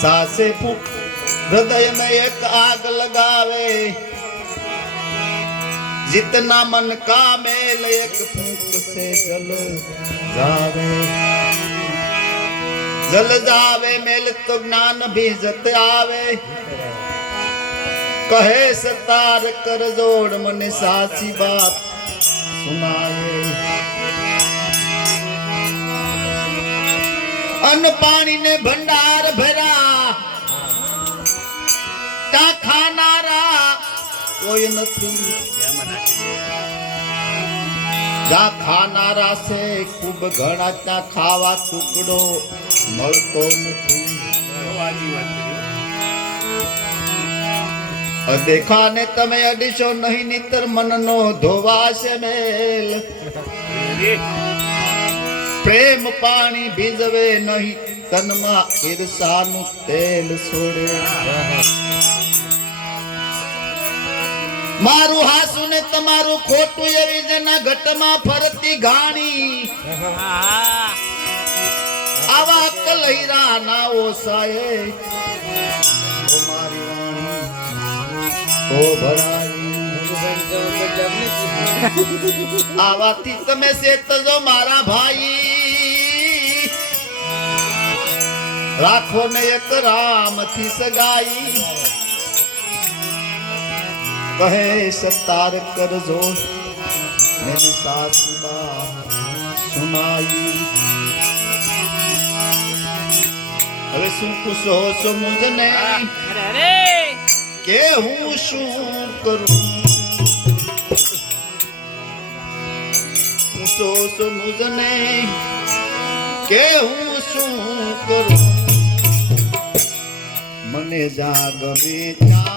सासे फूक हृदय में एक आग लगावे, जितना मन का मेल एक फूक से जल जावे। जल जावे मेल तो ज्ञान भी जत आवे, कहे सतार कर जोड़ मने साची बात सुनाए। अन्न पानी ने भंडार भरा, क्या खानारा कोई नहीं। जा खानारा से खूब घड़ा त्या खावा टुकड़ो મળતો નથી। દેખા ને તમે અડીશો નહીં, નીતર મનનો ધોવાશે મેલ। પ્રેમ પાણી ભીજવે નહીં, તનમાં ઈર્ષાનું તેલ છોડે। મારું હાસુ ને તમારું ખોટું એવી જેના ઘટમાં ફરતી ઘાણી। આવા કલહીરા ના ઓસાએ, ઓ મારી વાણી ઓ ભરાવી। આવાથી તમે સેતજો મારા ભાઈ, રાખો ને એક રામથી સગાઈ। કહે સતાર કરજો મેરી સાસુબા સુનાઈ। હવે શું પૂછો છો મુજને કે હું શું કરું? પૂછો છો મુજને કે હું શું કરું? મને જા ગમે ત્યાં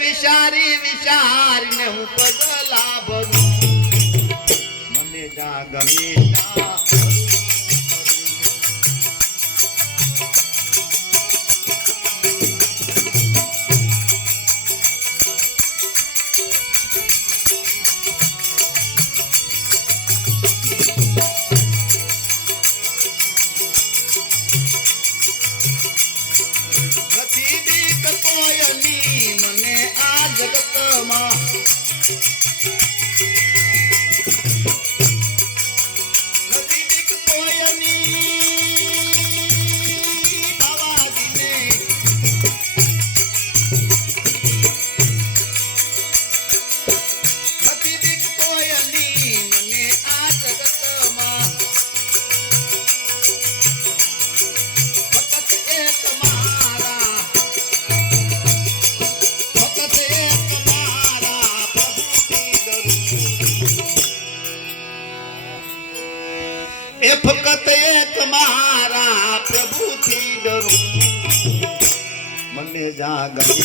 વિચારી વિચારીને હું પગલા ભરું, મને જા ગમે ત્યાં फकत एक मारा प्रभु थी डरूं, मने जा गए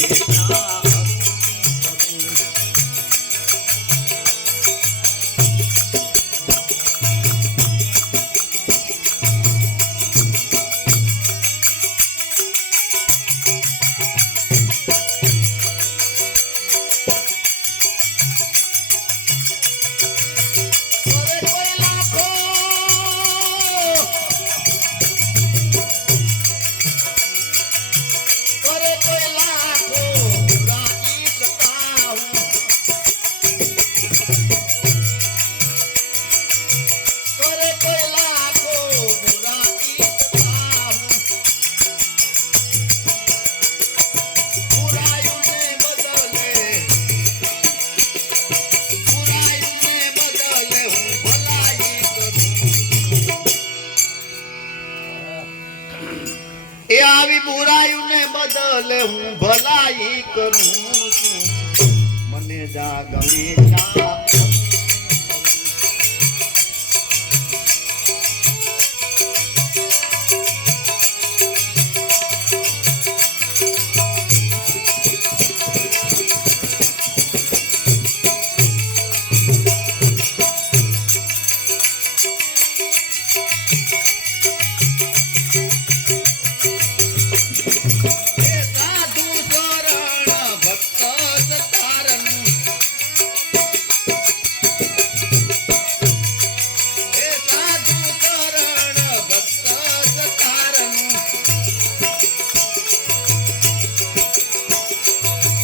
આવી બુરાઈને બદલે હું ભલાઈ કરું છું મને જા ગમે ત્યાં